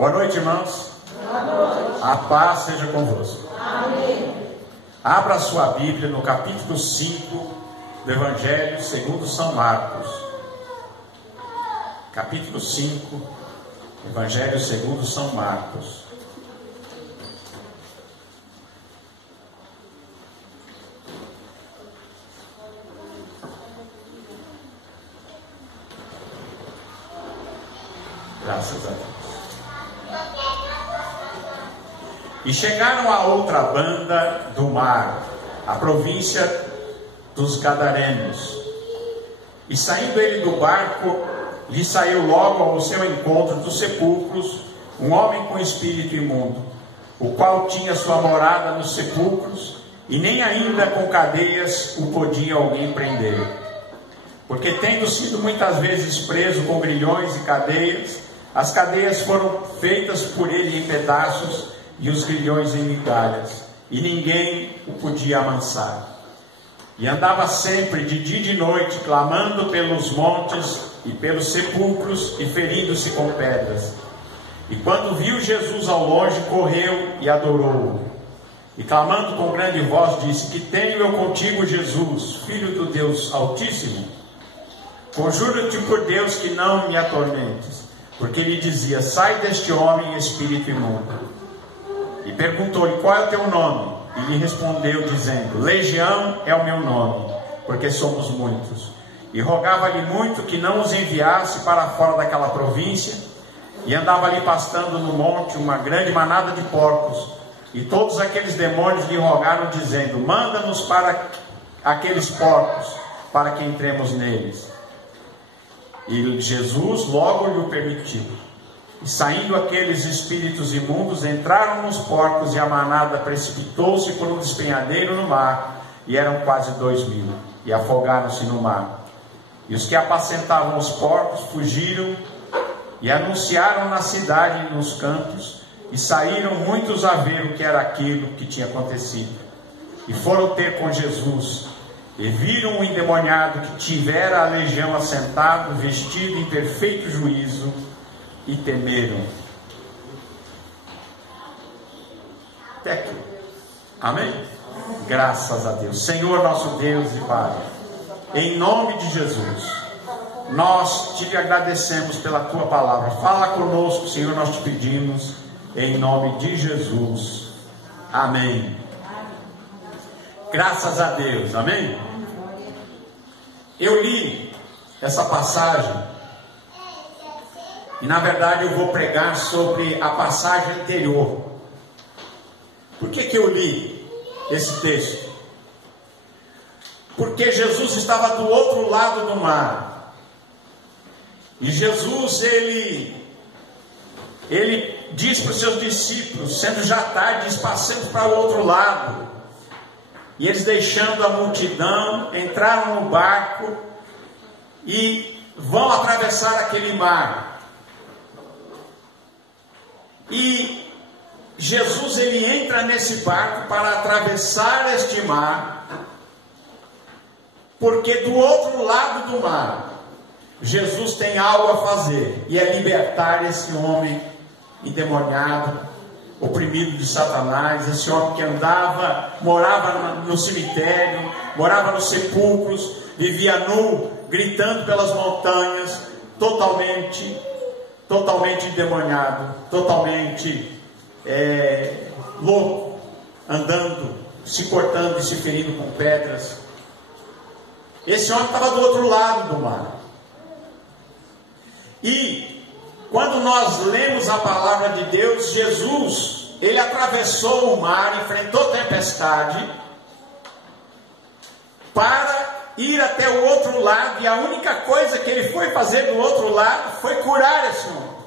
Boa noite, irmãos. Boa noite. A paz seja convosco. Amém. Abra a sua Bíblia no capítulo 5 do Evangelho segundo São Marcos. Capítulo 5, Evangelho segundo São Marcos. Graças a Deus. E chegaram a outra banda do mar, a província dos Gadarenos. E saindo ele do barco, lhe saiu logo ao seu encontro dos sepulcros um homem com espírito imundo, o qual tinha sua morada nos sepulcros, e nem ainda com cadeias o podia alguém prender. Porque tendo sido muitas vezes preso com grilhões e cadeias, as cadeias foram feitas por ele em pedaços e os grilhões em migalhas, e ninguém o podia amansar. E andava sempre de dia e de noite, clamando pelos montes e pelos sepulcros e ferindo-se com pedras. E quando viu Jesus ao longe, correu e adorou-o. E clamando com grande voz, disse: Que tenho eu contigo, Jesus, Filho do Deus Altíssimo? Conjuro-te por Deus que não me atormentes. Porque lhe dizia: Sai deste homem, espírito imundo. E perguntou-lhe: Qual é o teu nome? E lhe respondeu, dizendo: Legião é o meu nome, porque somos muitos. E rogava-lhe muito que não os enviasse para fora daquela província. E andava ali pastando no monte uma grande manada de porcos. E todos aqueles demônios lhe rogaram, dizendo: Manda-nos para aqueles porcos, para que entremos neles. E Jesus logo lhe o permitiu. E saindo aqueles espíritos imundos, entraram nos porcos, e a manada precipitou-se por um despenhadeiro no mar, e eram quase 2.000, e afogaram-se no mar. E os que apacentavam os porcos fugiram, e anunciaram na cidade e nos campos, e saíram muitos a ver o que era aquilo que tinha acontecido. E foram ter com Jesus, e viram o endemoniado que tivera a legião assentado, vestido em perfeito juízo, e temeram. Até aqui. Amém? Graças a Deus. Senhor nosso Deus e Pai, em nome de Jesus, nós te agradecemos pela tua palavra. Fala conosco, Senhor, nós te pedimos, em nome de Jesus. Amém. Graças a Deus. Amém? Eu li essa passagem, e na verdade eu vou pregar sobre a passagem anterior. Por que eu li esse texto? Porque Jesus estava do outro lado do mar. E Jesus, ele diz para os seus discípulos, sendo já tarde, diz: passemos para o outro lado. E eles, deixando a multidão, entraram no barco e vão atravessar aquele mar. E Jesus, ele entra nesse barco para atravessar este mar, porque do outro lado do mar, Jesus tem algo a fazer, e é libertar esse homem endemoniado, oprimido de Satanás, esse homem que morava no cemitério, morava nos sepulcros, vivia nu, gritando pelas montanhas, totalmente endemoniado, totalmente louco, andando, se cortando e se ferindo com pedras. Esse homem estava do outro lado do mar. E quando nós lemos a palavra de Deus, Jesus, ele atravessou o mar, enfrentou tempestade, para ir até o outro lado, e a única coisa que ele foi fazer do outro lado foi curar esse homem.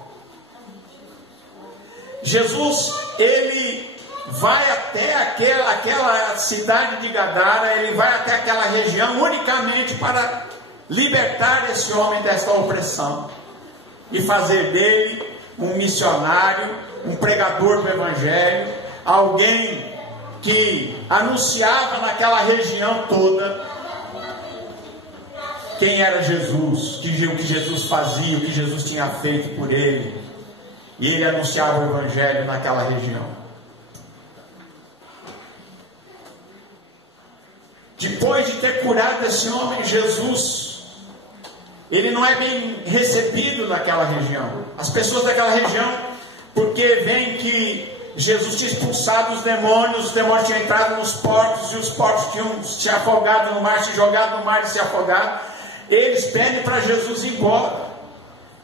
Jesus, ele vai até aquela cidade de Gadara, ele vai até aquela região unicamente para libertar esse homem desta opressão e fazer dele um missionário, um pregador do Evangelho, alguém que anunciava naquela região toda quem era Jesus, o que Jesus fazia, o que Jesus tinha feito por ele. E ele anunciava o evangelho naquela região. Depois de ter curado esse homem, Jesus, ele não é bem recebido naquela região. As pessoas daquela região, porque veem que Jesus tinha expulsado os demônios tinham entrado nos portos, e os portos tinham se afogado no mar, se jogado no mar e se afogado. Eles pedem para Jesus ir embora.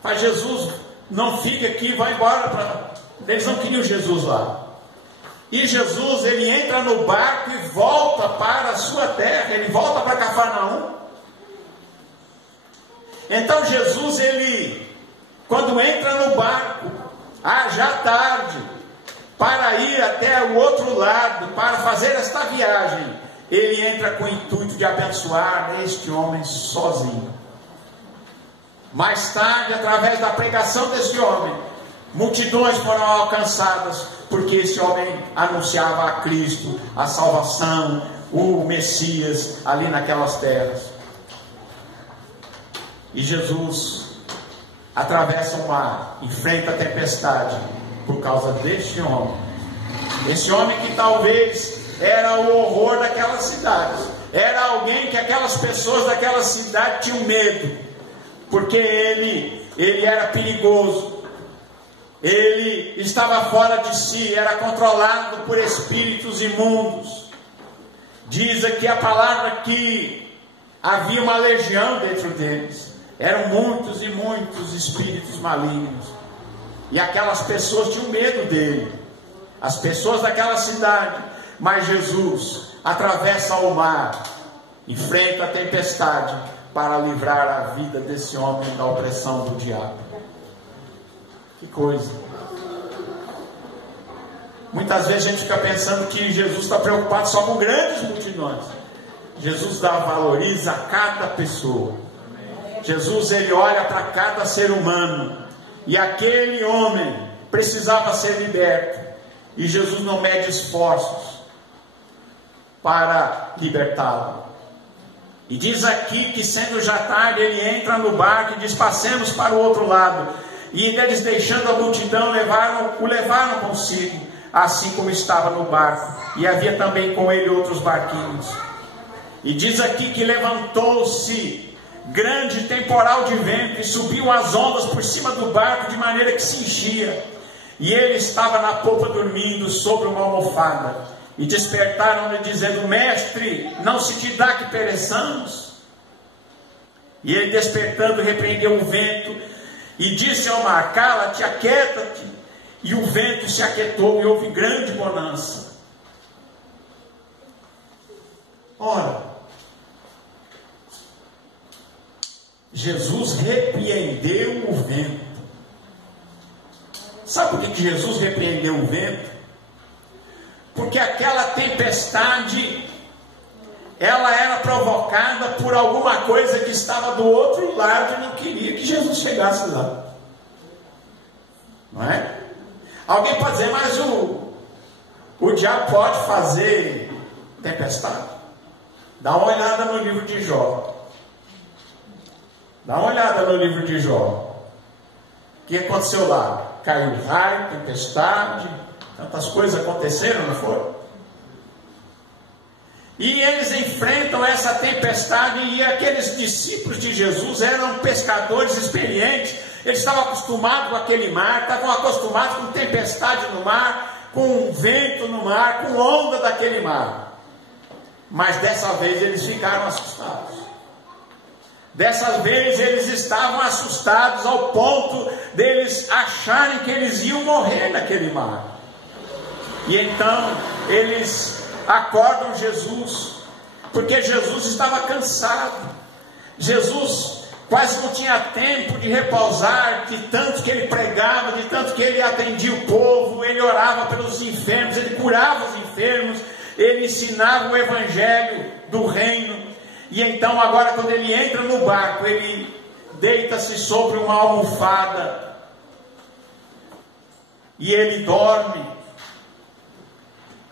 Mas Jesus, não fica aqui, vai embora. Eles não queriam Jesus lá. E Jesus, ele entra no barco e volta para a sua terra, ele volta para Cafarnaum. Então Jesus, ele, quando entra no barco, já tarde, para ir até o outro lado, para fazer esta viagem, ele entra com o intuito de abençoar este homem sozinho. Mais tarde, através da pregação desse homem, multidões foram alcançadas, porque esse homem anunciava a Cristo, a salvação, o Messias, ali naquelas terras. E Jesus atravessa o mar, enfrenta a tempestade, por causa deste homem. Esse homem que talvez era o horror daquela cidade, era alguém que aquelas pessoas daquela cidade tinham medo, porque ele era perigoso, ele estava fora de si, era controlado por espíritos imundos. Diz aqui a palavra que havia uma legião dentro deles, eram muitos e muitos espíritos malignos. E aquelas pessoas tinham medo dele, as pessoas daquela cidade. Mas Jesus atravessa o mar, enfrenta a tempestade, para livrar a vida desse homem da opressão do diabo. Que coisa! Muitas vezes a gente fica pensando que Jesus está preocupado só com grandes multidões. Jesus valoriza cada pessoa. Jesus, ele olha para cada ser humano. E aquele homem precisava ser liberto. E Jesus não mede esforços para libertá-lo. E diz aqui que, sendo já tarde, ele entra no barco e diz: passemos para o outro lado. E eles, deixando a multidão, o levaram consigo, assim como estava no barco. E havia também com ele outros barquinhos. E diz aqui que levantou-se grande temporal de vento, e subiu as ondas por cima do barco, de maneira que se enchia. E ele estava na popa dormindo sobre uma almofada. E despertaram-lhe dizendo: mestre, não se te dá que pereçamos? E ele, despertando, repreendeu o vento e disse ao mar: cala-te, aquieta-te. E o vento se aquietou e houve grande bonança. Ora, Jesus repreendeu o vento. Sabe por que Jesus repreendeu o vento? Porque aquela tempestade, ela era provocada por alguma coisa que estava do outro lado e não queria que Jesus chegasse lá. Não é? Alguém pode dizer: mas o diabo pode fazer tempestade? Dá uma olhada no livro de Jó. Dá uma olhada no livro de Jó. O que aconteceu lá? Caiu raio, tempestade, tantas coisas aconteceram, não foram? E eles enfrentam essa tempestade, e aqueles discípulos de Jesus eram pescadores experientes. Eles estavam acostumados com aquele mar, estavam acostumados com tempestade no mar, com vento no mar, com onda daquele mar. Mas dessa vez eles ficaram assustados. Dessa vez eles estavam assustados ao ponto deles acharem que eles iam morrer naquele mar. E então eles acordam Jesus, porque Jesus estava cansado. Jesus quase não tinha tempo de repousar, de tanto que ele pregava, de tanto que ele atendia o povo. Ele orava pelos enfermos, ele curava os enfermos, ele ensinava o evangelho do reino. E então agora, quando ele entra no barco, ele deita-se sobre uma almofada e ele dorme.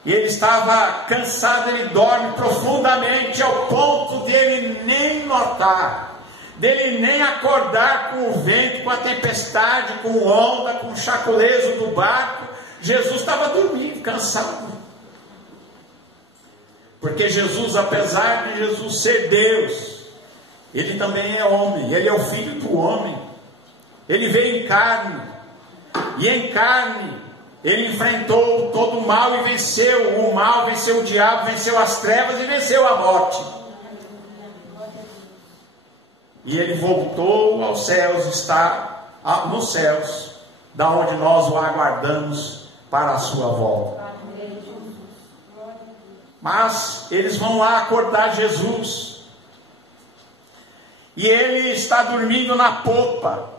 E ele estava cansado, ele dorme profundamente, ao ponto de ele nem notar dele nem acordar com o vento, com a tempestade, com onda, com o chacolejo do barco. Jesus estava dormindo, cansado. Porque Jesus, apesar de Jesus ser Deus, ele também é homem, ele é o filho do homem. Ele veio em carne, e em carne ele enfrentou todo o mal e venceu o mal, venceu o diabo, venceu as trevas e venceu a morte. E ele voltou aos céus, está nos céus, da onde nós o aguardamos para a sua volta. Mas eles vão lá acordar Jesus, e ele está dormindo na popa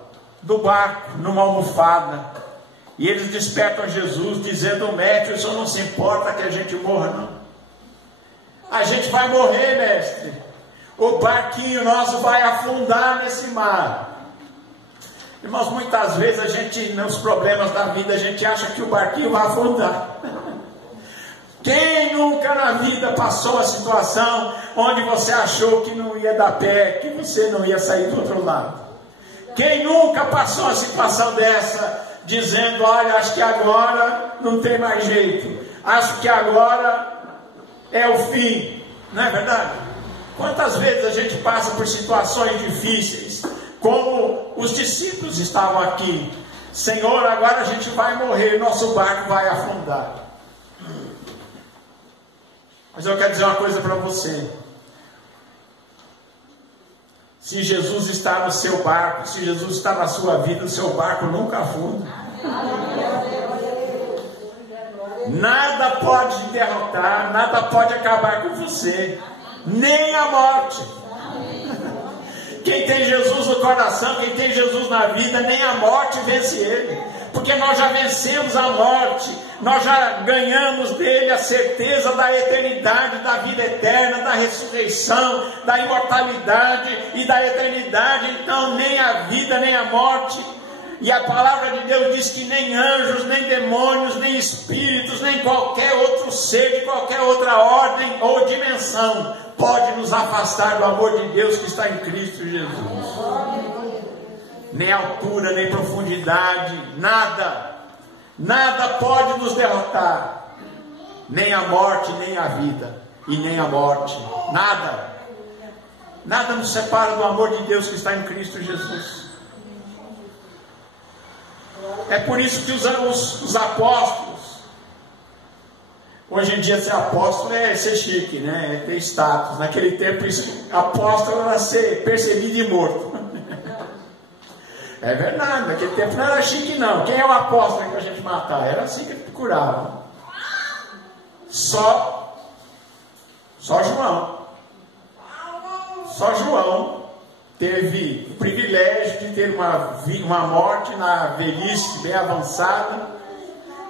do barco, numa almofada, e eles despertam Jesus, dizendo: mestre, o senhor não se importa que a gente morra, não? A gente vai morrer, mestre, o barquinho nosso vai afundar nesse mar. Irmãos, muitas vezes a gente, nos problemas da vida, a gente acha que o barquinho vai afundar. Quem nunca na vida passou a situação onde você achou que não ia dar pé, que você não ia sair do outro lado? Quem nunca passou a situação dessa, dizendo: olha, acho que agora não tem mais jeito, acho que agora é o fim, não é verdade? Quantas vezes a gente passa por situações difíceis, como os discípulos estavam aqui: Senhor, agora a gente vai morrer, nosso barco vai afundar. Mas eu quero dizer uma coisa para você: se Jesus está no seu barco, se Jesus está na sua vida, o seu barco nunca afunda. Nada pode te derrotar, nada pode acabar com você, nem a morte. Quem tem Jesus no coração, quem tem Jesus na vida, nem a morte vence ele, porque nós já vencemos a morte, nós já ganhamos dele a certeza da eternidade, da vida eterna, da ressurreição, da imortalidade e da eternidade. Então nem a vida, nem a morte, e a palavra de Deus diz que nem anjos, nem demônios, nem espíritos, nem qualquer outro ser de qualquer outra ordem ou dimensão pode nos afastar do amor de Deus que está em Cristo Jesus. Nem altura, nem profundidade, nada pode nos derrotar, nem a morte, nem a vida, e nem a morte, nada nos separa do amor de Deus que está em Cristo Jesus. É por isso que os apóstolos, hoje em dia ser apóstolo é ser chique, né? É ter status. Naquele tempo apóstolo era ser perseguido e morto. É verdade, naquele tempo não era chique não. Quem é o apóstolo para a gente matar? Era assim que ele curava. Só João teve o privilégio de ter uma morte na velhice bem avançada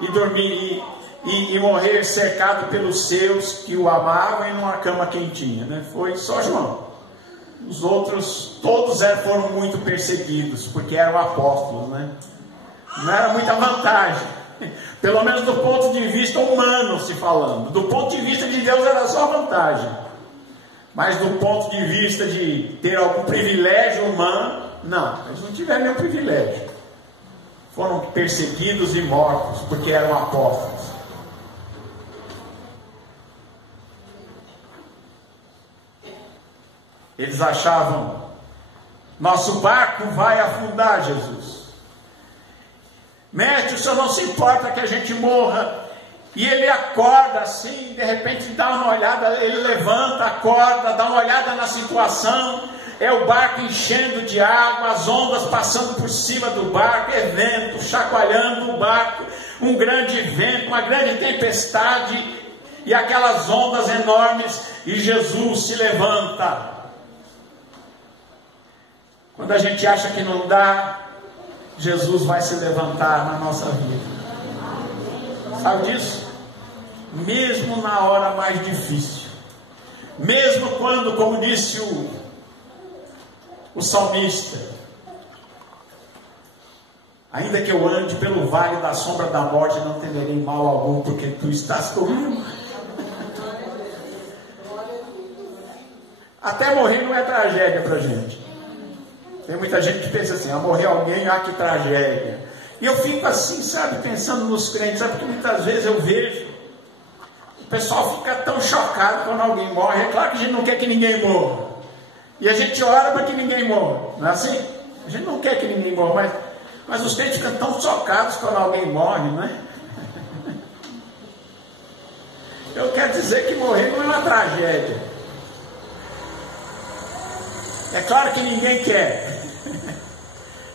e dormir e morrer cercado pelos seus que o amavam e numa cama quentinha, né? Foi só João. Os outros, todos foram muito perseguidos, porque eram apóstolos, né? Não era muita vantagem, pelo menos do ponto de vista humano se falando. Do ponto de vista de Deus era só vantagem, mas do ponto de vista de ter algum privilégio humano, não, eles não tiveram nenhum privilégio. Foram perseguidos e mortos, porque eram apóstolos. Eles achavam: nosso barco vai afundar, Jesus. Mestre, o senhor não se importa que a gente morra? E ele acorda assim, de repente dá uma olhada, ele levanta, acorda, dá uma olhada na situação. É o barco enchendo de água, as ondas passando por cima do barco, é vento chacoalhando o barco, um grande vento, uma grande tempestade, e aquelas ondas enormes, e Jesus se levanta. Quando a gente acha que não dá, Jesus vai se levantar na nossa vida. Sabe disso? Mesmo na hora mais difícil, mesmo quando, como disse o salmista: ainda que eu ande pelo vale da sombra da morte, não temerei mal algum, porque tu estás comigo. Até morrer não é tragédia para a gente. Tem muita gente que pensa assim, morrer alguém, que tragédia. E eu fico assim, sabe, pensando nos crentes, sabe, porque muitas vezes eu vejo, o pessoal fica tão chocado quando alguém morre. É claro que a gente não quer que ninguém morra. E a gente ora para que ninguém morra. Não é assim? A gente não quer que ninguém morra, mas os crentes ficam tão chocados quando alguém morre, não é? Eu quero dizer que morrer não é uma tragédia. É claro que ninguém quer.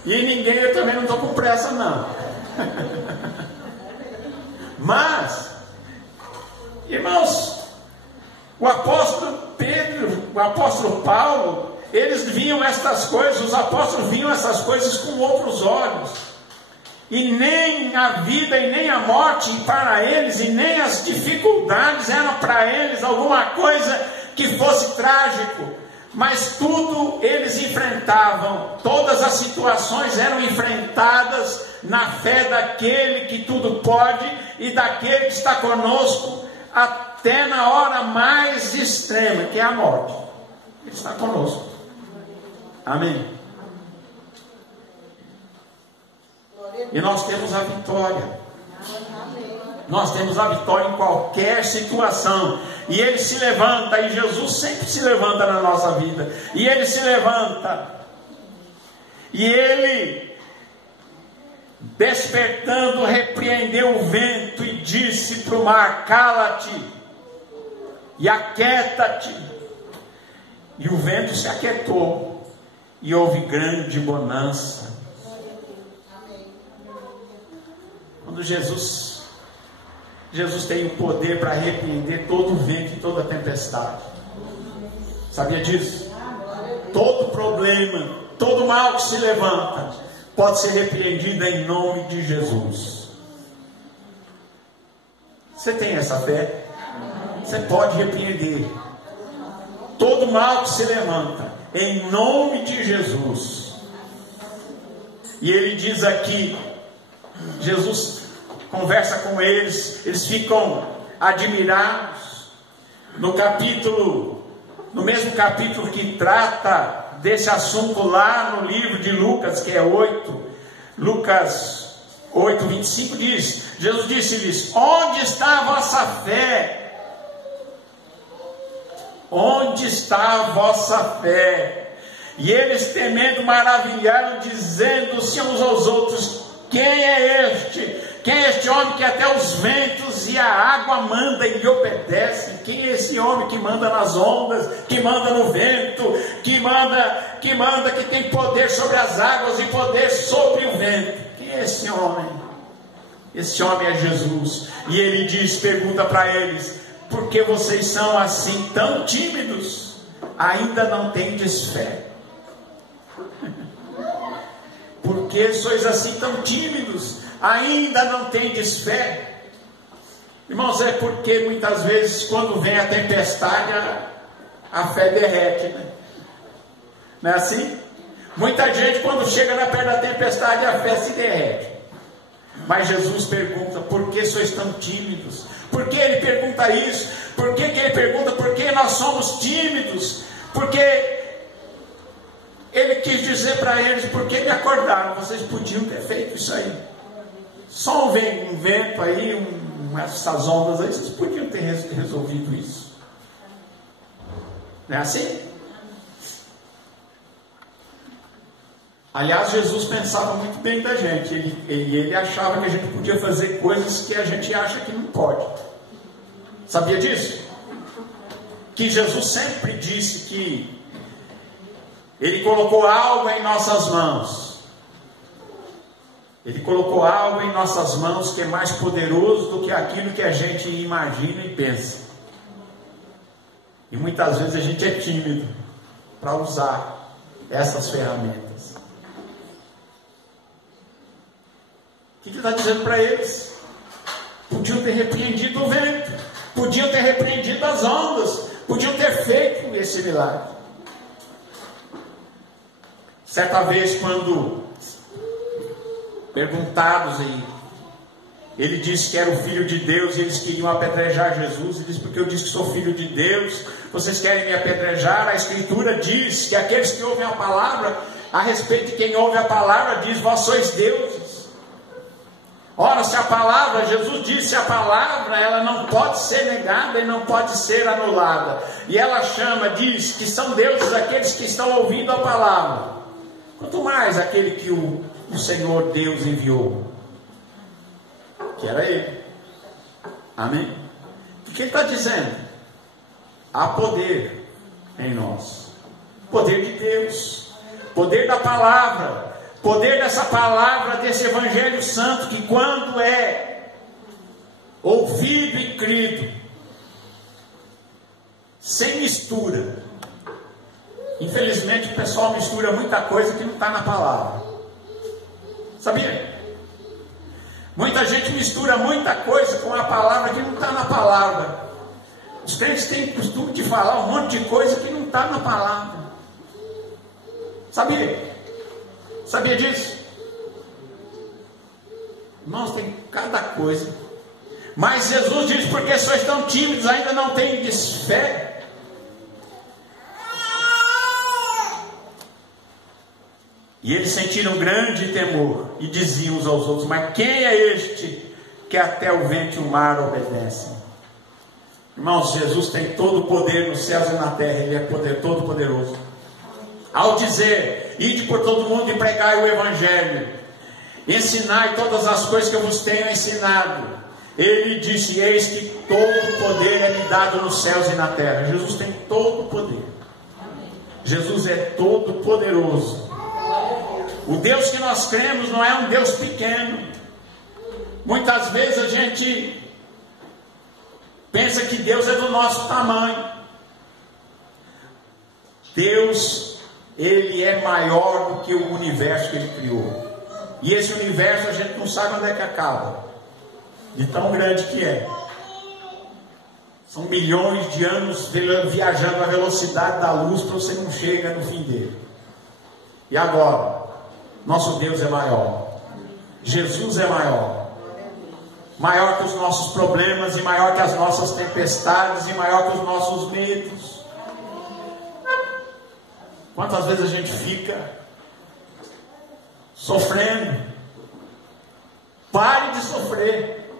E ninguém, eu também não estou com pressa não. Mas, irmãos, o apóstolo Pedro, o apóstolo Paulo, eles viam estas coisas, os apóstolos viam essas coisas com outros olhos. E nem a vida e nem a morte para eles, e nem as dificuldades eram para eles alguma coisa que fosse trágico. Mas tudo eles enfrentavam, todas as situações eram enfrentadas na fé daquele que tudo pode e daquele que está conosco até na hora mais extrema, que é a morte. Ele está conosco. Amém. E nós temos a vitória. Nós temos a vitória em qualquer situação. E Ele se levanta, e Jesus sempre se levanta na nossa vida. E Ele se levanta. E Ele, despertando, repreendeu o vento e disse para o mar: cala-te e aquieta-te. E o vento se aquietou, e houve grande bonança. Quando Jesus tem o poder para repreender todo o vento e toda a tempestade. Sabia disso? Todo problema, todo mal que se levanta pode ser repreendido em nome de Jesus. Você tem essa fé? Você pode repreender todo mal que se levanta em nome de Jesus. E ele diz aqui, Jesus conversa com eles, eles ficam admirados. No mesmo capítulo que trata desse assunto lá no livro de Lucas, que é 8, Lucas 8, 25 diz, Jesus disse-lhes: onde está a vossa fé? Onde está a vossa fé? E eles, temendo, maravilharam, dizendo-se uns aos outros: quem é este? Quem é este homem que até os ventos e a água manda e lhe obedece? Quem é esse homem que manda nas ondas, que manda no vento, que tem poder sobre as águas e poder sobre o vento? Quem é esse homem? Esse homem é Jesus. E ele pergunta para eles: por que vocês são assim tão tímidos? Ainda não tendes fé? Por que sois assim tão tímidos? Ainda não tendes fé? Irmãos, é porque muitas vezes quando vem a tempestade a fé derrete, né? Não é assim? Muita gente quando chega na perto da tempestade a fé se derrete. Mas Jesus pergunta: por que sois tão tímidos? Por que ele pergunta isso? Por que ele pergunta por que nós somos tímidos? Porque ele quis dizer para eles: por que me acordaram? Vocês podiam ter feito isso aí. Só um vento aí, essas ondas aí, vocês podiam ter resolvido isso. Não é assim? Aliás, Jesus pensava muito bem da gente. Ele achava que a gente podia fazer coisas que a gente acha que não pode. Sabia disso? Que Jesus sempre disse que Ele colocou algo em nossas mãos. Ele colocou algo em nossas mãos que é mais poderoso do que aquilo que a gente imagina e pensa. E muitas vezes a gente é tímido para usar essas ferramentas. O que ele está dizendo para eles? Podiam ter repreendido o vento, podiam ter repreendido as ondas, podiam ter feito esse milagre. Certa vez, quando perguntados, ele disse que era o Filho de Deus, e eles queriam apedrejar Jesus. Ele disse: porque eu disse que sou Filho de Deus, vocês querem me apedrejar? A Escritura diz que aqueles que ouvem a palavra a respeito de quem ouve a palavra, diz: vós sois deuses. Ora, se a palavra, Jesus disse, a palavra, ela não pode ser negada e não pode ser anulada. E ela diz que são deuses aqueles que estão ouvindo a palavra. Quanto mais aquele que o Senhor Deus enviou, que era Ele. Amém? O que Ele está dizendo? Há poder em nós. Poder de Deus. Poder da palavra. Poder dessa palavra, desse Evangelho Santo, que quando é ouvido e crido, sem mistura. Infelizmente o pessoal mistura muita coisa que não está na palavra. Sabia? Muita gente mistura muita coisa com a palavra que não está na palavra. Os crentes têm costume de falar um monte de coisa que não está na palavra. Sabia? Sabia disso? Irmãos, tem cada coisa. Mas Jesus diz: porque sois tão tímidos, ainda não tendes fé. E eles sentiram grande temor e diziam uns aos outros: mas quem é este que até o vento e o mar obedecem? Irmãos, Jesus tem todo o poder nos céus e na terra. Ele é todo poderoso. Ao dizer: ide por todo mundo e pregai o Evangelho, ensinai todas as coisas que eu vos tenho ensinado, Ele disse: eis que todo o poder é me dado nos céus e na terra. Jesus tem todo o poder. Jesus é todo poderoso. O Deus que nós cremos não é um Deus pequeno. Muitas vezes a gente pensa que Deus é do nosso tamanho. Deus, Ele é maior do que o universo que Ele criou. E esse universo a gente não sabe onde é que acaba, de tão grande que é. São milhões de anos viajando à velocidade da luz para você não chegar no fim dele. E agora, nosso Deus é maior. Jesus é maior. Maior que os nossos problemas, e maior que as nossas tempestades, e maior que os nossos medos. Quantas vezes a gente fica sofrendo? Pare de sofrer.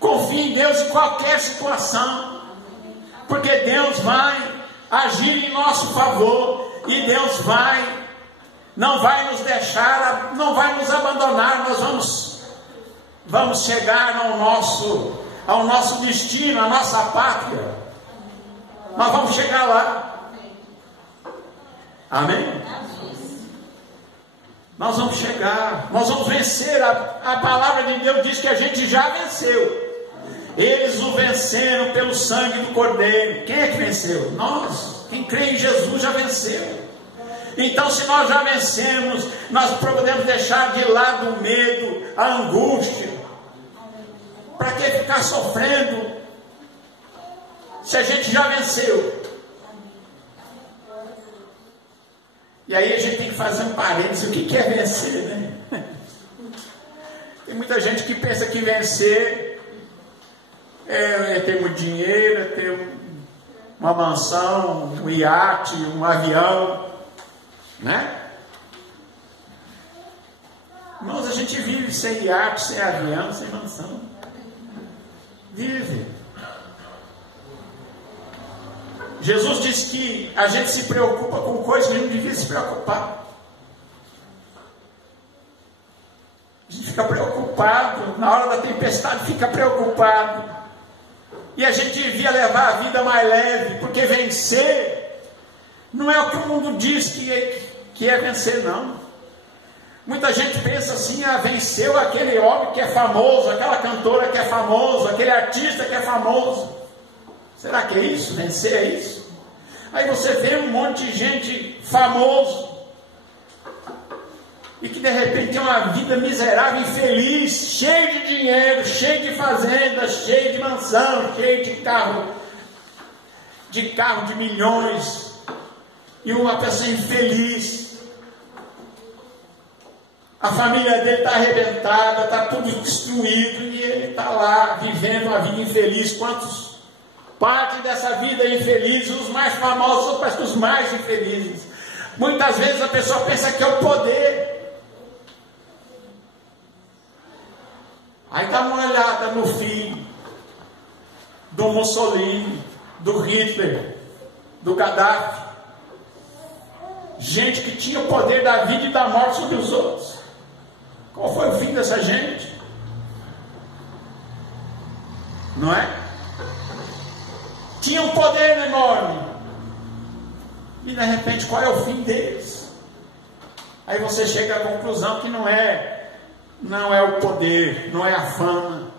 Confie em Deus em qualquer situação, porque Deus vai agir em nosso favor, e Deus não vai nos deixar, não vai nos abandonar. Nós vamos chegar ao nosso destino, à nossa pátria. Nós vamos chegar lá. Amém? Nós vamos chegar, nós vamos vencer. A palavra de Deus diz que a gente já venceu. Eles o venceram pelo sangue do Cordeiro. Quem é que venceu? Nós. Quem crê em Jesus já venceu. Então, se nós já vencemos, nós podemos deixar de lado o medo, a angústia. Para que ficar sofrendo, se a gente já venceu? E aí a gente tem que fazer um parênteses. O que é vencer, né? Tem muita gente que pensa que vencer é ter muito dinheiro, é ter uma mansão, um iate, um avião, né? Mas a gente vive sem iate, sem avião, sem mansão. Vive. Jesus disse que a gente se preocupa com coisas que a gente não devia se preocupar. A gente fica preocupado, na hora da tempestade fica preocupado. E a gente devia levar a vida mais leve, porque vencer não é o que o mundo diz que é vencer, não. Muita gente pensa assim: venceu aquele homem que é famoso, aquela cantora que é famoso, aquele artista que é famoso. Será que é isso? Vencer é isso? Aí você vê um monte de gente famoso e que de repente tem uma vida miserável, infeliz, cheio de dinheiro, cheio de fazenda, cheio de mansão, cheio de carro de milhões, e uma pessoa infeliz. A família dele está arrebentada, está tudo destruído, e ele está lá vivendo uma vida infeliz. Quantos parte dessa vida infeliz, os mais famosos são os mais infelizes. Muitas vezes a pessoa pensa que é o poder. Aí dá uma olhada no filho do Mussolini, do Hitler, do Gaddafi. Gente que tinha o poder da vida e da morte sobre os outros. Qual foi o fim dessa gente? Não é? Tinha um poder enorme. E de repente, qual é o fim deles? Aí você chega à conclusão que não é o poder, não é a fama,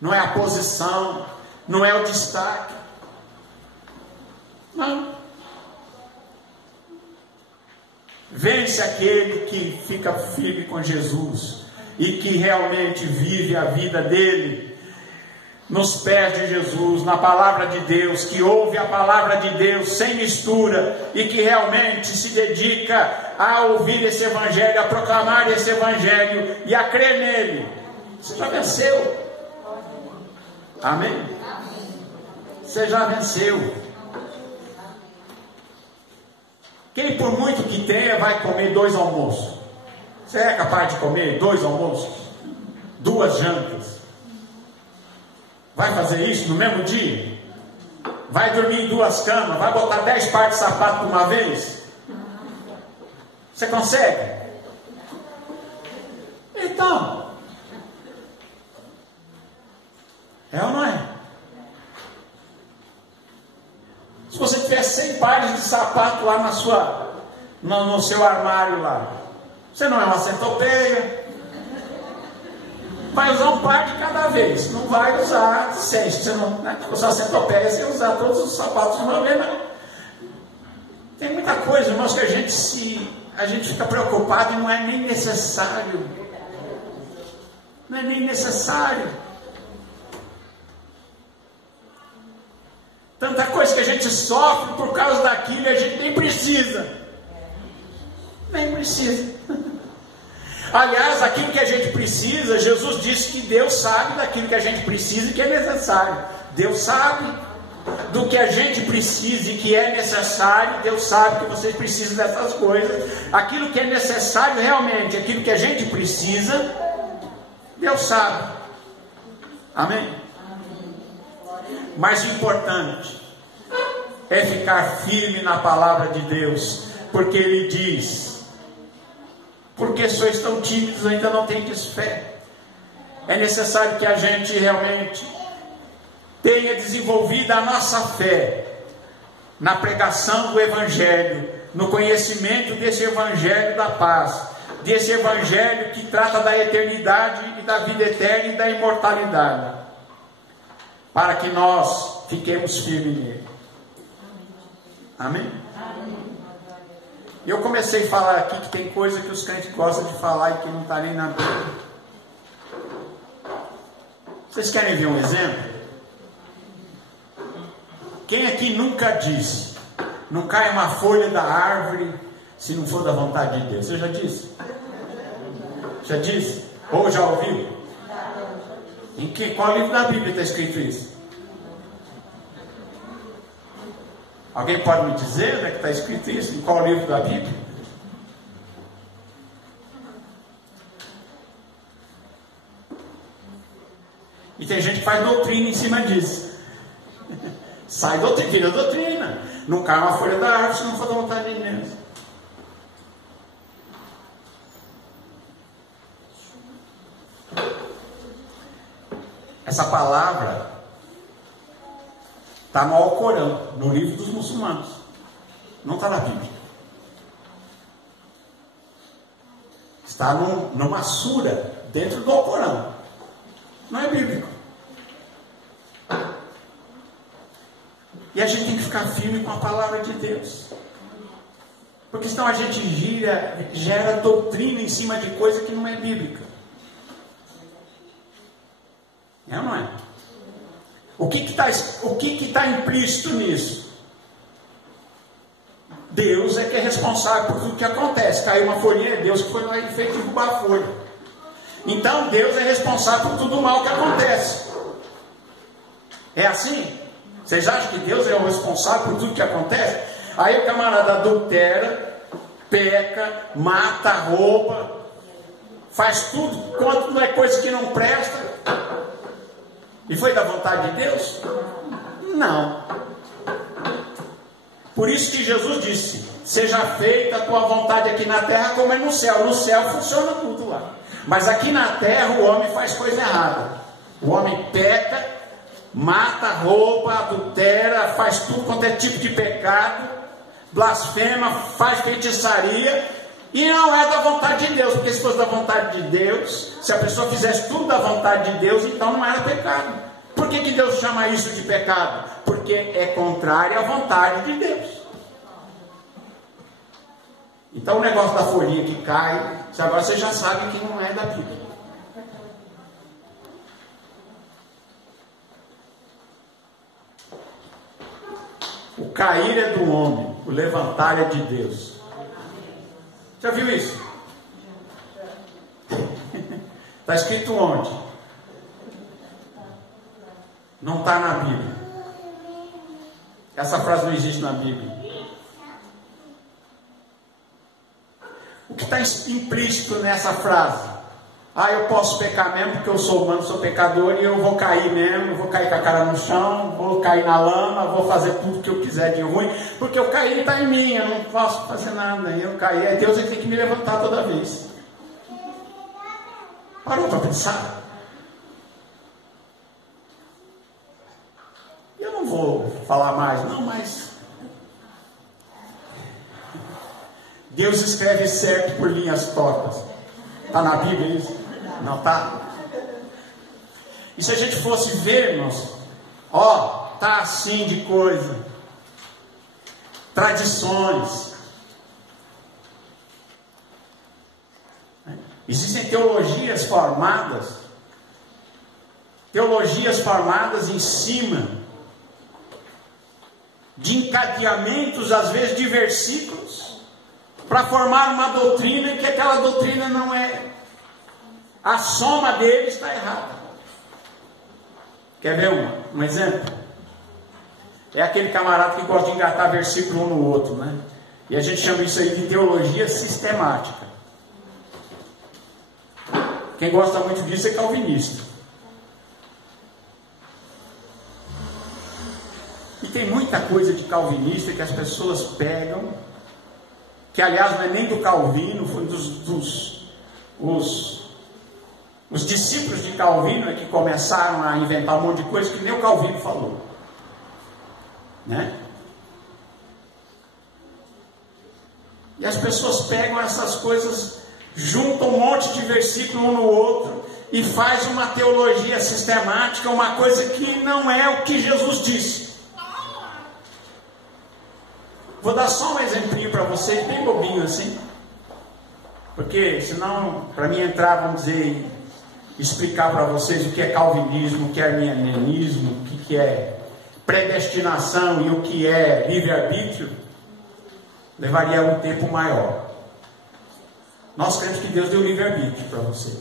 não é a posição, não é o destaque. Não. Vence aquele que fica firme com Jesus e que realmente vive a vida dele nos pés de Jesus, na palavra de Deus, que ouve a palavra de Deus sem mistura e que realmente se dedica a ouvir esse evangelho, a proclamar esse evangelho e a crer nele. Você já venceu. Amém? Você já venceu. Quem por muito que tenha vai comer 2 almoços? Você é capaz de comer 2 almoços? 2 jantas? Vai fazer isso no mesmo dia? Vai dormir em 2 camas? Vai botar 10 pares de sapato de uma vez? Você consegue? Então, é ou não é? Se você tiver 100 pares de sapato lá no seu armário lá, você não é uma centopeia. Vai usar um par de cada vez, não vai usar 100. Se você não usar centopeia, você usar todos os sapatos de uma vez, não. Tem muita coisa, irmãos, que a gente fica preocupado e não é nem necessário. Não é nem necessário. Tanta coisa que a gente sofre por causa daquilo e a gente nem precisa. Nem precisa. Aliás, aquilo que a gente precisa, Jesus disse que Deus sabe daquilo que a gente precisa e que é necessário. Deus sabe do que a gente precisa e que é necessário. Deus sabe que vocês precisam dessas coisas. Aquilo que é necessário realmente, aquilo que a gente precisa, Deus sabe. Amém? Mas o importante é ficar firme na palavra de Deus, porque Ele diz: porque sois tão tímidos, ainda não tendes fé. É necessário que a gente realmente tenha desenvolvido a nossa fé na pregação do Evangelho, no conhecimento desse Evangelho da paz, desse Evangelho que trata da eternidade e da vida eterna e da imortalidade, para que nós fiquemos firmes nele. Amém? Eu comecei a falar aqui que tem coisa que os crentes gostam de falar e que não está nem na Bíblia. Vocês querem ver um exemplo? Quem aqui nunca disse: não cai uma folha da árvore se não for da vontade de Deus? Você já disse? Já disse? Ou já ouviu? Qual livro da Bíblia está escrito isso? Alguém pode me dizer onde é que está escrito isso? Em qual livro da Bíblia? E tem gente que faz doutrina em cima disso. Sai doutrina, vira doutrina. Não cai uma folha da árvore se não for da vontade de Deus. Essa palavra está no Alcorão, no livro dos muçulmanos. Não está na Bíblia. Está numa sura dentro do Alcorão. Não é bíblico. E a gente tem que ficar firme com a palavra de Deus. Porque senão a gente gera doutrina em cima de coisa que não é bíblica. É ou não é? O que está implícito nisso? Deus é que é responsável por tudo que acontece. Caiu uma folhinha, é Deus que foi lá e fez derrubar a folha. Então Deus é responsável por tudo o mal que acontece. É assim? Vocês acham que Deus é o responsável por tudo que acontece? Aí o camarada adultera, peca, mata, rouba, faz tudo quanto não é coisa que não presta. E foi da vontade de Deus? Não. Por isso que Jesus disse: seja feita a tua vontade aqui na terra como é no céu. No céu funciona tudo lá. Mas aqui na terra o homem faz coisa errada. O homem peca, mata, rouba, adultera, faz tudo quanto é tipo de pecado, blasfema, faz feitiçaria, e não é da vontade de Deus. Porque se fosse da vontade de Deus, se a pessoa fizesse tudo da vontade de Deus, então não era pecado. Por que Deus chama isso de pecado? Porque é contrário à vontade de Deus. Então o negócio da folhinha que cai, agora você já sabe que não é da Bíblia. O cair é do homem, o levantar é de Deus. Já viu isso? Está escrito onde? Não está na Bíblia. Essa frase não existe na Bíblia. O que está implícito nessa frase? Eu posso pecar mesmo, porque eu sou humano, sou pecador, e eu vou cair mesmo, vou cair com a cara no chão, vou cair na lama, vou fazer tudo que eu quiser de ruim, porque eu caí está em mim, eu não posso fazer nada, eu caí, é Deus que tem que me levantar toda vez. Parou para pensar? Eu não vou falar mais, não, mas Deus escreve certo por linhas tortas. Está na Bíblia isso? Não está? E se a gente fosse ver, irmãos, está assim de coisa. Tradições. Existem teologias formadas em cima de encadeamentos, às vezes de versículos, para formar uma doutrina que aquela doutrina não é. A soma deles está errada. Quer ver um exemplo? É aquele camarada que gosta de engatar versículo um no outro, né? E a gente chama isso aí de teologia sistemática. Quem gosta muito disso é calvinista. E tem muita coisa de calvinista que as pessoas pegam, que aliás não é nem do Calvino, foi os discípulos de Calvino é que começaram a inventar um monte de coisa que nem o Calvino falou, né? E as pessoas pegam essas coisas, juntam um monte de versículo um no outro e faz uma teologia sistemática, uma coisa que não é o que Jesus disse. Vou dar só um exemplinho para vocês, bem bobinho assim, porque senão, para mim entrar, vamos dizer, explicar para vocês o que é calvinismo, o que é arminianismo, o que é predestinação e o que é livre-arbítrio, levaria um tempo maior. Nós cremos que Deus deu livre-arbítrio para você.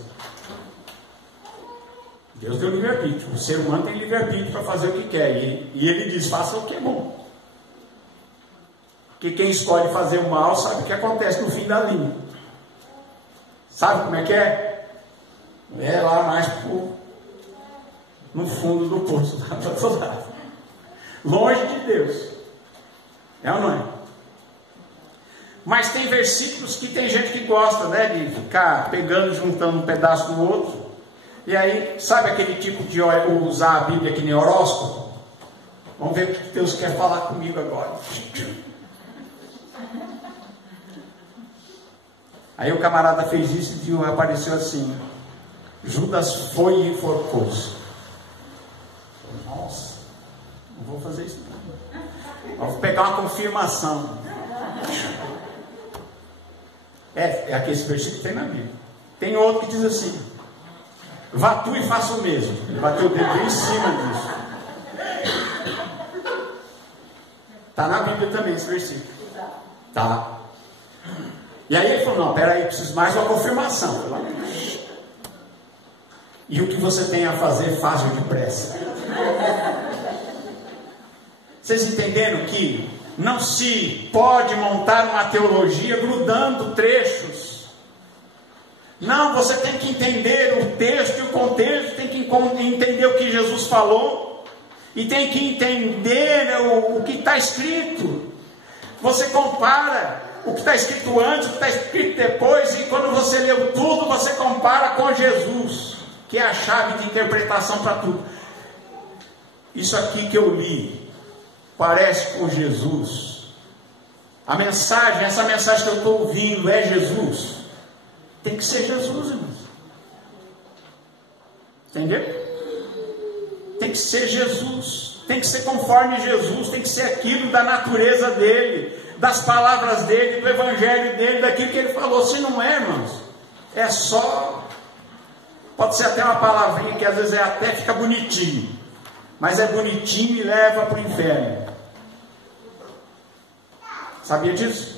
Deus deu livre-arbítrio. O ser humano tem livre-arbítrio para fazer o que quer, e Ele diz: faça o que é bom. Porque quem escolhe fazer o mal sabe o que acontece no fim da linha. Sabe como é que é? É lá mais no fundo do poço, lá para todo lado. Longe de Deus. É ou não é? Mas tem versículos que tem gente que gosta, né, de ficar pegando, juntando um pedaço do outro. E aí, sabe aquele tipo de usar a Bíblia que nem horóscopo? Vamos ver o que Deus quer falar comigo agora. Aí o camarada fez isso e apareceu assim: Judas foi e enforcou-se. Nossa, não vou fazer isso não. Vou pegar uma confirmação. É aquele versículo que tem na Bíblia. Tem outro que diz assim: vá tu e faça o mesmo. Ele bateu o dedo em cima disso. Está na Bíblia também esse versículo. Tá. E aí ele falou: não, peraí, preciso mais uma confirmação. E o que você tem a fazer, faz-o depressa. Vocês entenderam que Não se pode montar uma teologia grudando trechos. Não, você tem que entender o texto e o contexto, tem que entender o que Jesus falou, e tem que entender o que está escrito. Você compara o que está escrito antes, o que está escrito depois, e quando você leu tudo, você compara com Jesus, que é a chave de interpretação para tudo. Isso aqui que eu li, parece com Jesus. A mensagem, essa mensagem que eu estou ouvindo é Jesus. Tem que ser Jesus, irmãos. Entendeu? Tem que ser Jesus. Tem que ser conforme Jesus. Tem que ser aquilo da natureza dele, das palavras dele, do evangelho dele, daquilo que ele falou. Se não é, irmãos, é só... Pode ser até uma palavrinha que às vezes até fica bonitinho, mas é bonitinho e leva para o inferno. Sabia disso?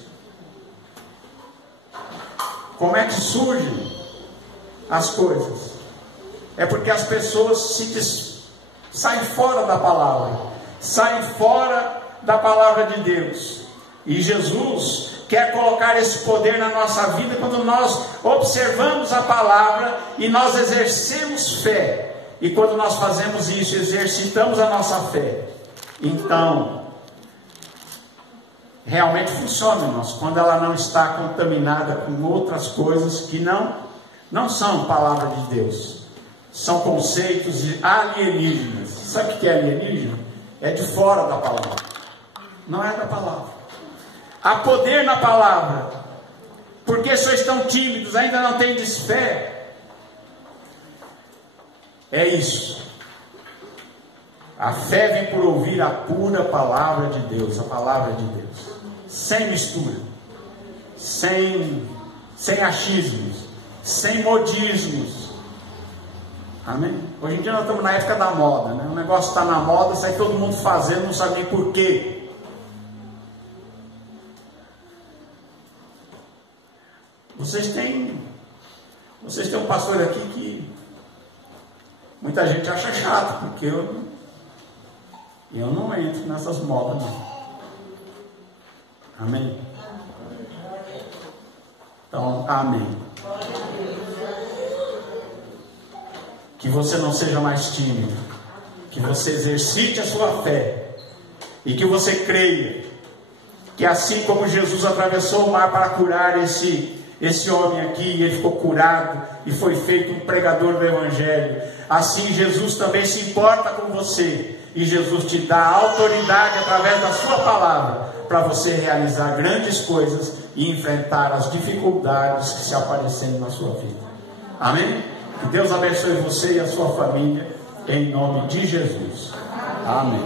Como é que surgem as coisas? É porque as pessoas saem fora da palavra, saem fora da palavra de Deus. E Jesus quer colocar esse poder na nossa vida quando nós observamos a palavra e nós exercemos fé. E quando nós fazemos isso, exercitamos a nossa fé, então realmente funciona, irmãos, quando ela não está contaminada com outras coisas que não são palavra de Deus, são conceitos alienígenas. Sabe o que é alienígena? É de fora da palavra, não é da palavra. Há poder na palavra. Porque sois tão tímidos, ainda não tendes fé? É isso. A fé vem por ouvir a pura palavra de Deus, a palavra de Deus, sem mistura, sem achismos, sem modismos. Amém? Hoje em dia nós estamos na época da moda, né? O negócio está na moda, sai todo mundo fazendo, não sabe nem por quê. Vocês têm um pastor aqui que muita gente acha chato, porque eu não entro nessas modas, não. Amém? Então, amém. Que você não seja mais tímido, que você exercite a sua fé, e que você creia que assim como Jesus atravessou o mar para curar esse homem aqui, ele ficou curado e foi feito um pregador do Evangelho, assim Jesus também se importa com você, e Jesus te dá autoridade através da sua palavra, para você realizar grandes coisas e enfrentar as dificuldades que se aparecerem na sua vida. Amém? Que Deus abençoe você e a sua família, em nome de Jesus. Amém.